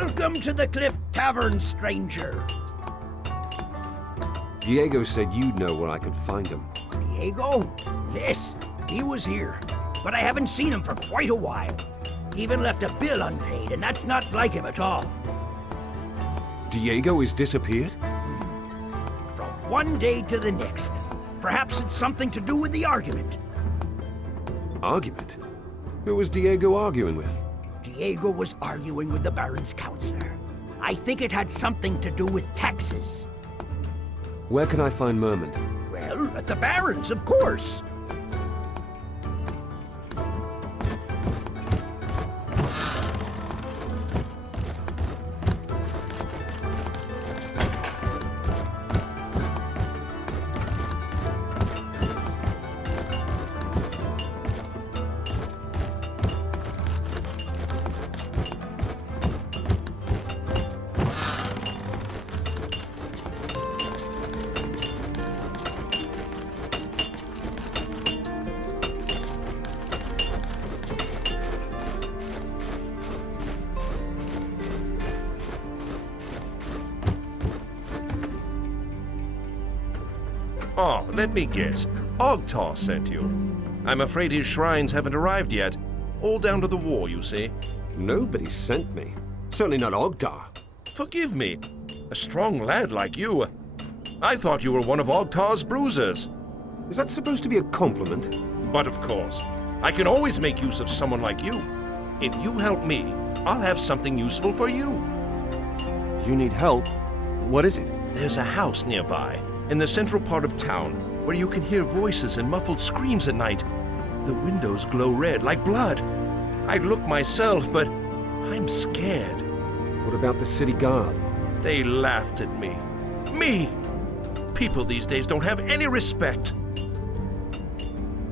Welcome to the Cliff Tavern, stranger. Diego said you'd know where I could find him. Diego? Yes, he was here, but I haven't seen him for quite a while. He even left a bill unpaid, and that's not like him at all. Diego is disappeared? From one day to the next. Perhaps it's something to do with the argument. Argument? Who was Diego arguing with? Diego was arguing with the Baron's counselor. I think it had something to do with taxes. Where can I find Merman? Well, at the Baron's, of course. Oh, let me guess. Ogtar sent you. I'm afraid his shrines haven't arrived yet. All down to the war, you see. Nobody sent me. Certainly not Ogdar. Forgive me. A strong lad like you. I thought you were one of Ogtar's bruisers. Is that supposed to be a compliment? But of course, I can always make use of someone like you. If you help me, I'll have something useful for you. You need help? What is it? There's a house nearby, in the central part of town, where you can hear voices and muffled screams at night. The windows glow red like blood. I'd look myself, but I'm scared. What about the city guard? They laughed at me. Me! People these days don't have any respect.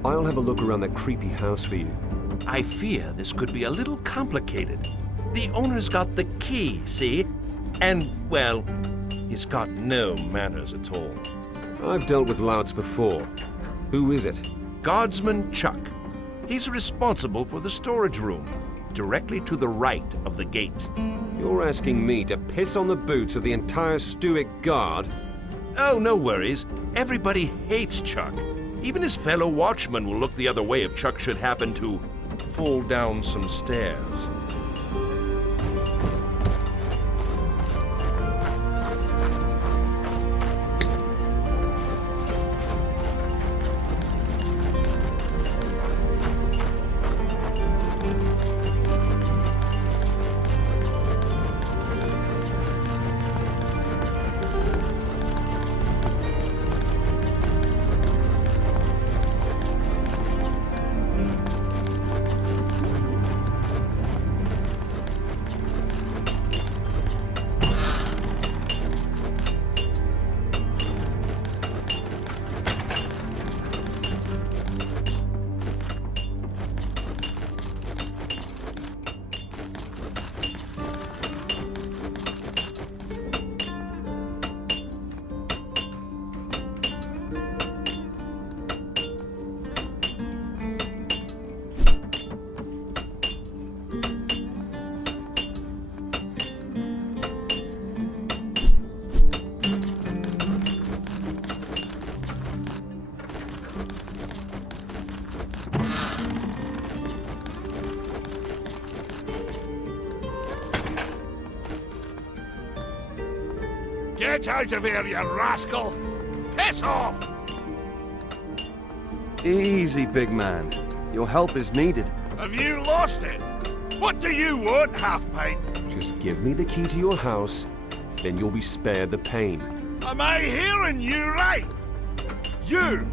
I'll have a look around that creepy house for you. I fear this could be a little complicated. The owner's got the key, see? And, well, he's got no manners at all. I've dealt with louts before. Who is it? Guardsman Chuck. He's responsible for the storage room, directly to the right of the gate. You're asking me to piss on the boots of the entire Stuic Guard? Oh, no worries. Everybody hates Chuck. Even his fellow watchmen will look the other way if Chuck should happen to fall down some stairs. Get out of here, you rascal! Piss off! Easy, big man. Your help is needed. Have you lost it? What do you want, half-pint? Just give me the key to your house, then you'll be spared the pain. Am I hearing you right? You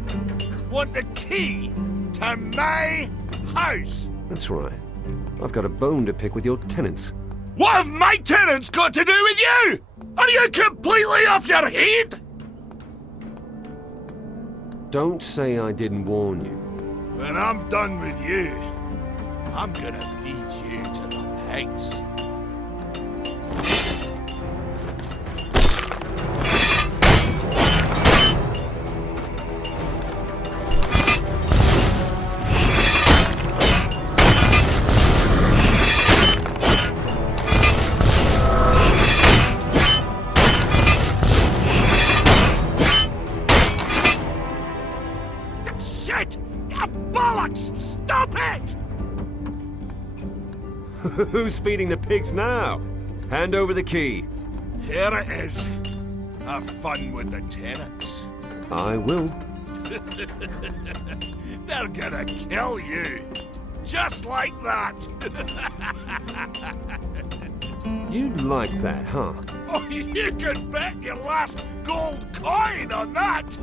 want the key to my house? That's right. I've got a bone to pick with your tenants. What have my tenants got to do with you? Are you completely off your head? Don't say I didn't warn you. When I'm done with you, I'm gonna feed you to the pigs. Who's feeding the pigs now? Hand over the key. Here it is. Have fun with the tenants. I will. They're gonna kill you. Just like that. You'd like that, huh? Oh, you can bet your last gold coin on that.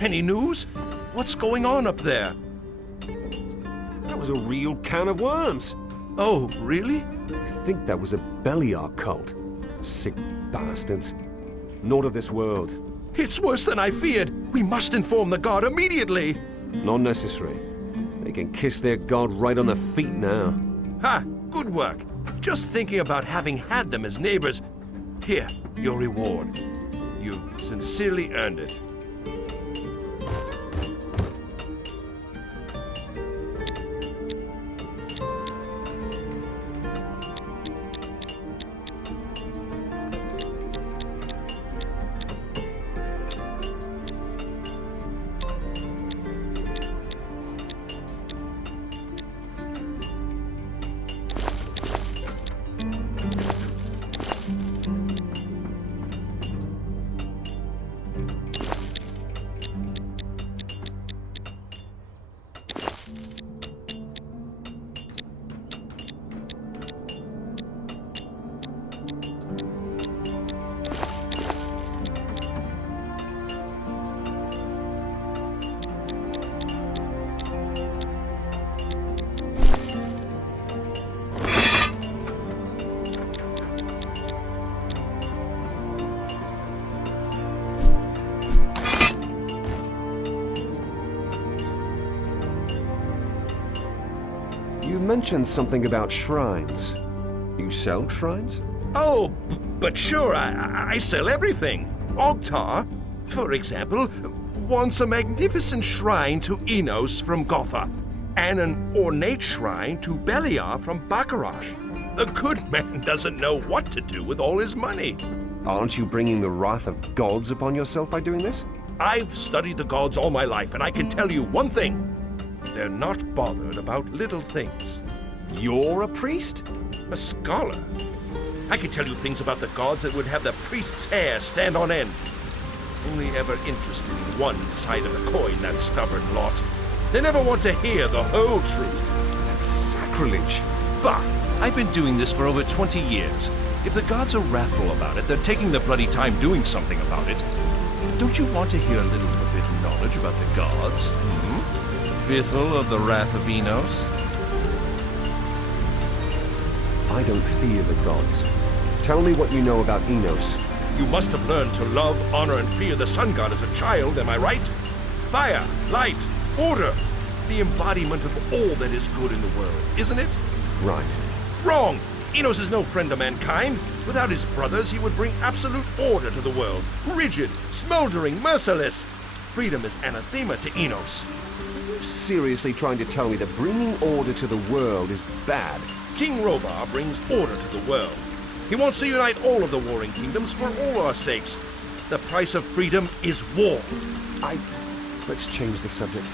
Any news? What's going on up there? That was a real can of worms. Oh, really? I think that was a Beliar cult. Sick bastards. Not of this world. It's worse than I feared. We must inform the guard immediately. Not necessary. They can kiss their god right on the feet now. Ha! Good work. Just thinking about having had them as neighbors. Here, your reward. You sincerely earned it. You mentioned something about shrines. You sell shrines? Oh, but sure, I sell everything. Ogtar, for example, wants a magnificent shrine to Enos from Gotha, and an ornate shrine to Beliar from Baccarat. The good man doesn't know what to do with all his money. Aren't you bringing the wrath of gods upon yourself by doing this? I've studied the gods all my life, and I can tell you one thing. They're not bothered about little things. You're a priest? A scholar. I could tell you things about the gods that would have the priest's hair stand on end. Only ever interested in one side of the coin, that stubborn lot. They never want to hear the whole truth. That's sacrilege. Bah! I've been doing this for over 20 years. If the gods are wrathful about it, they're taking the bloody time doing something about it. Don't you want to hear a little forbidden knowledge about the gods? Fearful of the wrath of Enos? I don't fear the gods. Tell me what you know about Enos. You must have learned to love, honor, and fear the sun god as a child, am I right? Fire, light, order. The embodiment of all that is good in the world, isn't it? Right. Wrong! Enos is no friend of mankind. Without his brothers, he would bring absolute order to the world. Rigid, smoldering, merciless. Freedom is anathema to Enos. Are you seriously trying to tell me that bringing order to the world is bad? King Robar brings order to the world. He wants to unite all of the warring kingdoms for all our sakes. The price of freedom is war. Let's change the subject.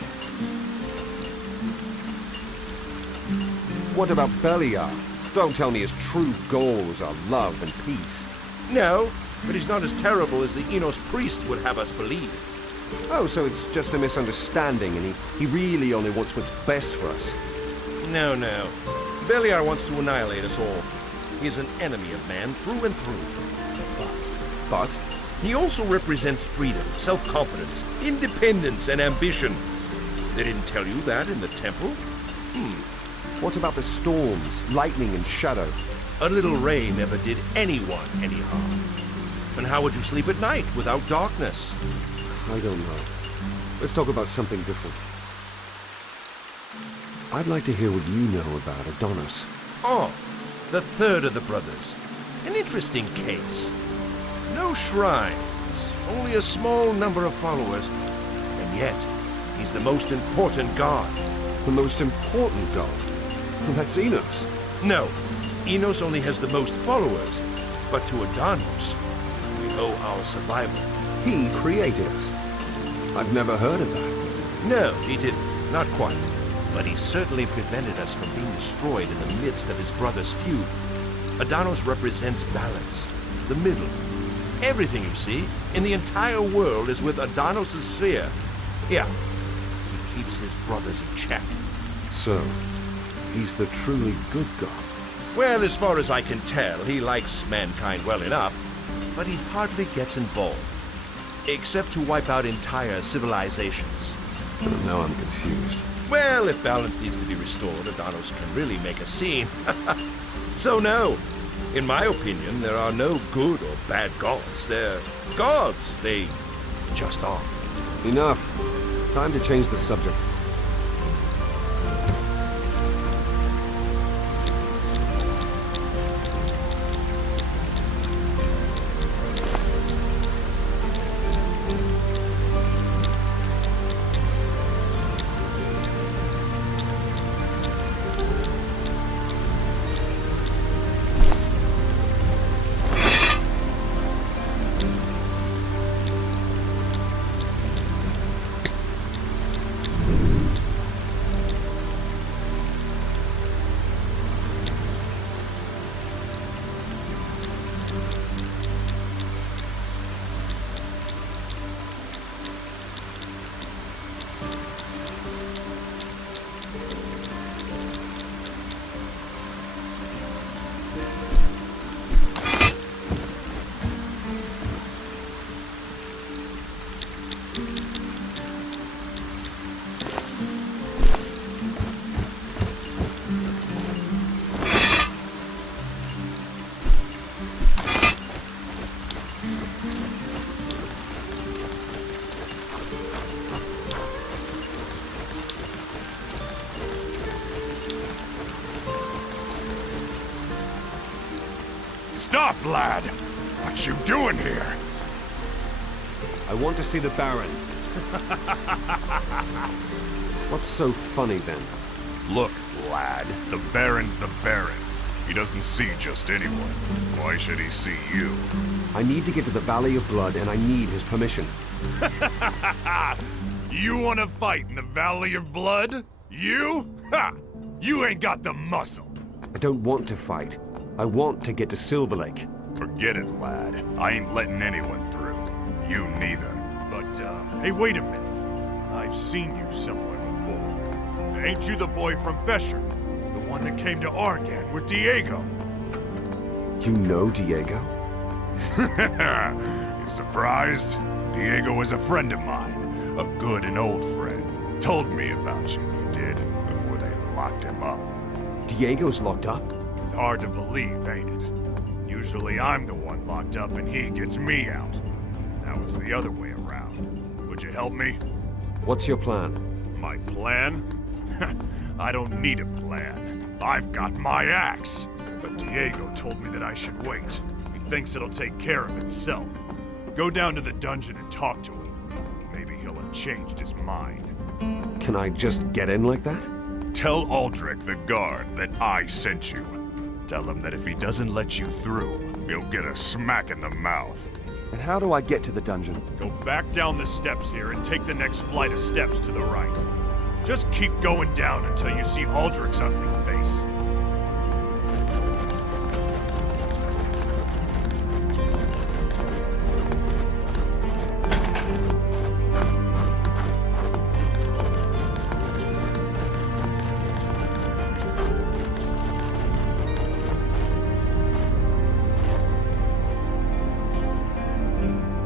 What about Beliar? Don't tell me his true goals are love and peace. No, but he's not as terrible as the Enos priest would have us believe. Oh, so it's just a misunderstanding and he really only wants what's best for us. No. Beliar wants to annihilate us all. He's an enemy of man through and through. But He also represents freedom, self-confidence, independence, and ambition. They didn't tell you that in the temple? what about the storms, lightning and shadow? A little rain never did anyone any harm. And how would you sleep at night without darkness? I don't know. Let's talk about something different. I'd like to hear what you know about Adonis. Oh, the third of the brothers. An interesting case. No shrines, only a small number of followers. And yet, he's the most important god. The most important god? Well, that's Enos. No, Enos only has the most followers. But to Adonis, we owe our survival. He created us. I've never heard of that. No, he didn't. Not quite. But he certainly prevented us from being destroyed in the midst of his brother's feud. Adonis represents balance, the middle. Everything you see in the entire world is with Adonis' sphere. Yeah, he keeps his brothers in check. So, he's the truly good god. Well, as far as I can tell, he likes mankind well enough, but he hardly gets involved. Except to wipe out entire civilizations. Now I'm confused. Well, if balance needs to be restored, Adonis can really make a scene. So no. In my opinion, there are no good or bad gods. They're gods. They just are. Enough. Time to change the subject. Stop, lad! What you doing here? I want to see the Baron. What's so funny then? Look, lad, the Baron's the Baron. He doesn't see just anyone. Why should he see you? I need to get to the Valley of Blood, and I need his permission. You want to fight in the Valley of Blood? You? Ha! You ain't got the muscle. I don't want to fight. I want to get to Silver Lake. Forget it, lad. I ain't letting anyone through. You neither. But, hey, wait a minute. I've seen you somewhere before. Ain't you the boy from Fesher? The one that came to Argan with Diego? You know Diego? You surprised? Diego was a friend of mine. A good and old friend. Told me about you, he did, before they locked him up. Diego's locked up? It's hard to believe, ain't it? Usually I'm the one locked up and he gets me out. Now it's the other way around. Would you help me? What's your plan? My plan? I don't need a plan. I've got my axe. But Diego told me that I should wait. He thinks it'll take care of itself. Go down to the dungeon and talk to him. Maybe he'll have changed his mind. Can I just get in like that? Tell Aldrich, the guard, that I sent you. Tell him that if he doesn't let you through, he'll get a smack in the mouth. And how do I get to the dungeon? Go back down the steps here and take the next flight of steps to the right. Just keep going down until you see Aldrich's ugly face.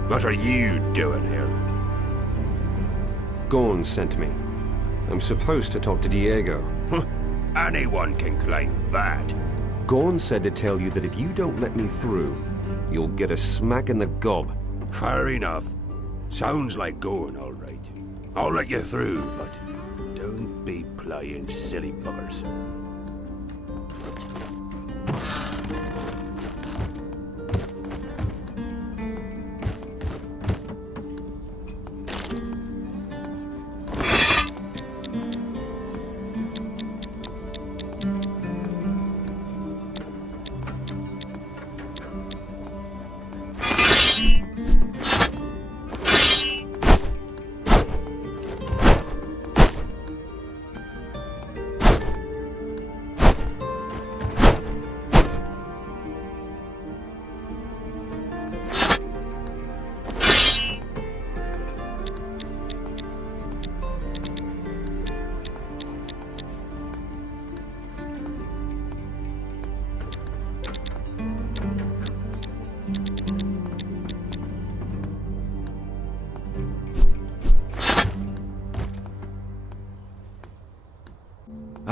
What are you doing here? Gorn sent me. I'm supposed to talk to Diego. Anyone can claim that. Gorn said to tell you that if you don't let me through, you'll get a smack in the gob. Fair enough. Sounds like going, all right. I'll let you through, but don't be playing silly buggers.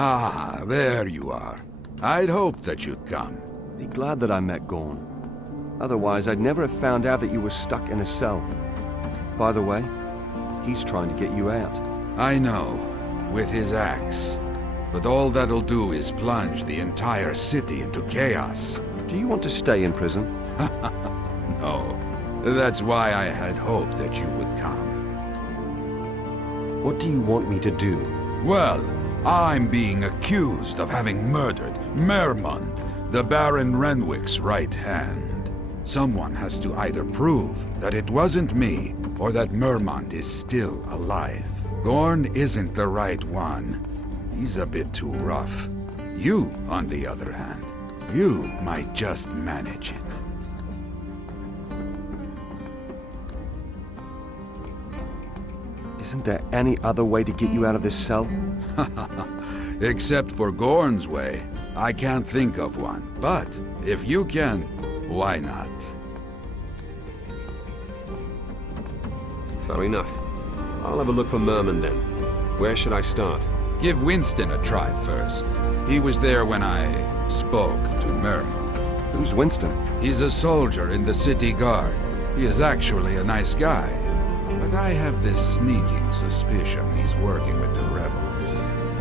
Ah, there you are. I'd hoped that you'd come. Be glad that I met Gorn. Otherwise, I'd never have found out that you were stuck in a cell. By the way, he's trying to get you out. I know, with his axe. But all that'll do is plunge the entire city into chaos. Do you want to stay in prison? No, that's why I had hoped that you would come. What do you want me to do? Well, I'm being accused of having murdered Mermund, the Baron Renwick's right hand. Someone has to either prove that it wasn't me, or that Mermund is still alive. Gorn isn't the right one. He's a bit too rough. You, on the other hand, you might just manage it. Isn't there any other way to get you out of this cell? Except for Gorn's way, I can't think of one. But if you can, why not? Fair enough. I'll have a look for Merman then. Where should I start? Give Winston a try first. He was there when I spoke to Merman. Who's Winston? He's a soldier in the city guard. He is actually a nice guy. But I have this sneaking suspicion he's working with the rebels.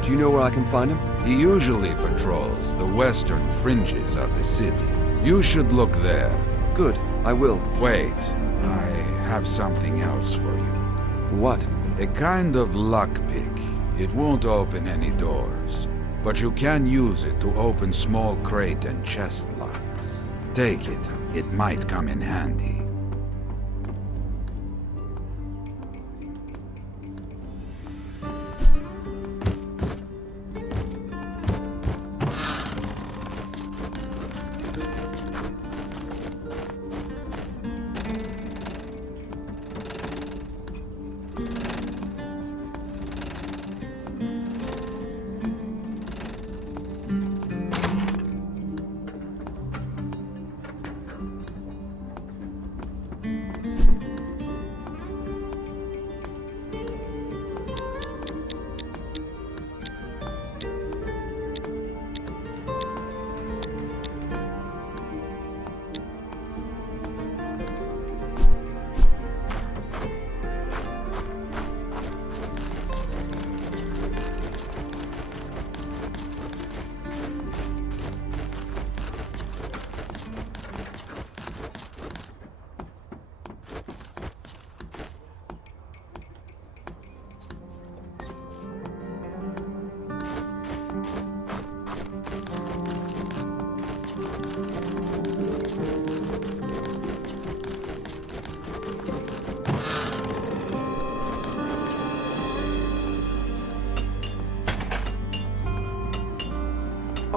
Do you know where I can find him? He usually patrols the western fringes of the city. You should look there. Good, I will. Wait, I have something else for you. What? A kind of lockpick. It won't open any doors, but you can use it to open small crate and chest locks. Take it. It might come in handy.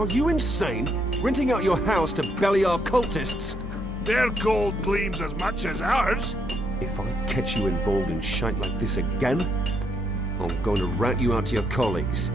Are you insane? Renting out your house to Beliar cultists? Their gold gleams as much as ours. If I catch you involved in shite like this again, I'm going to rat you out to your colleagues.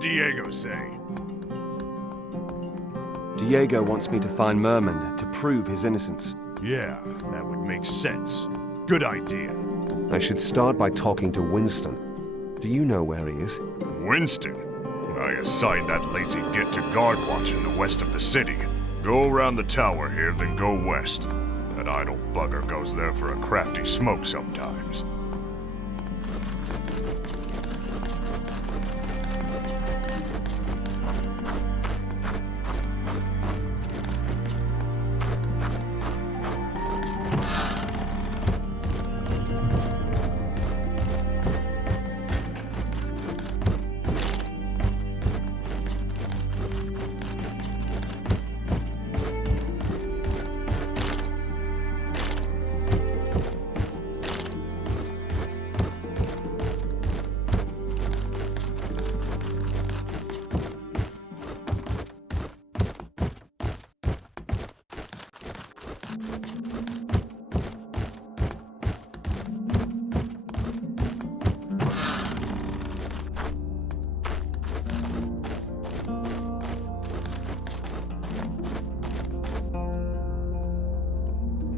did Diego say? Diego wants me to find Mermund to prove his innocence. Yeah, that would make sense. Good idea. I should start by talking to Winston. Do you know where he is? Winston? I assigned that lazy git to guard watch in the west of the city. Go around the tower here, then go west. That idle bugger goes there for a crafty smoke sometimes.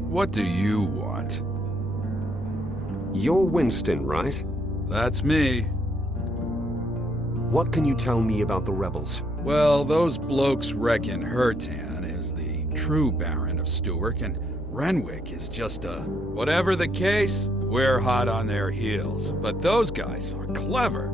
What do you want? You're Winston, right? That's me. What can you tell me about the rebels? Well, those blokes reckon Hertan is the true Baron of Stewart, and Renwick is just a... Whatever the case, we're hot on their heels. But those guys are clever.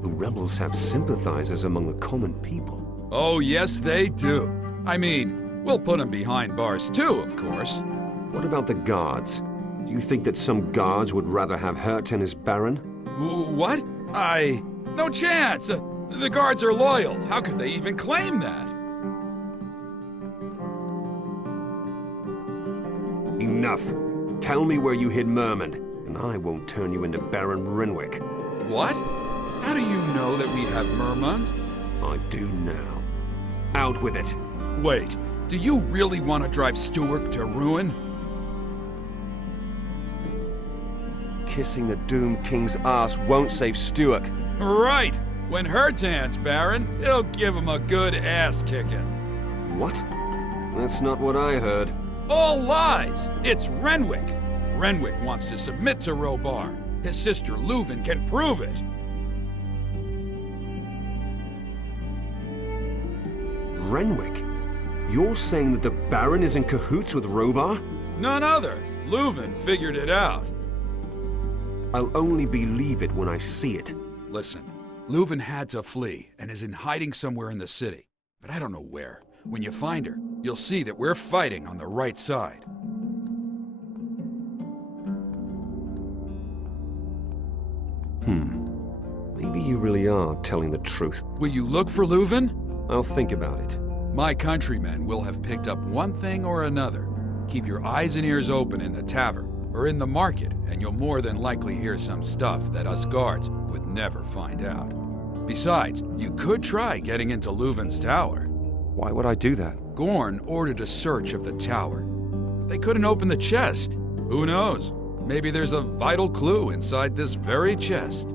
The rebels have sympathizers among the common people. Oh, yes, they do. I mean, we'll put them behind bars too, of course. What about the guards? Do you think that some guards would rather have Hertan as Baron? What? No chance! The guards are loyal. How could they even claim that? Enough. Tell me where you hid Mermund, and I won't turn you into Baron Renwick. What? How do you know that we have Mermund? I do now. Out with it. Wait, do you really want to drive Stewart to ruin? Kissing the Doom King's ass won't save Stewart. Right! When Hertan's Baron, it'll give him a good ass-kicking. What? That's not what I heard. All lies! It's Renwick! Renwick wants to submit to Robar. His sister Leuven can prove it. Renwick? You're saying that the Baron is in cahoots with Robar? None other. Leuven figured it out. I'll only believe it when I see it. Listen, Leuven had to flee and is in hiding somewhere in the city. But I don't know where. When you find her, you'll see that we're fighting on the right side. Maybe you really are telling the truth. Will you look for Leuven? I'll think about it. My countrymen will have picked up one thing or another. Keep your eyes and ears open in the tavern or in the market, and you'll more than likely hear some stuff that us guards would never find out. Besides, you could try getting into Leuven's tower. Why would I do that? Gorn ordered a search of the tower. They couldn't open the chest. Who knows? Maybe there's a vital clue inside this very chest.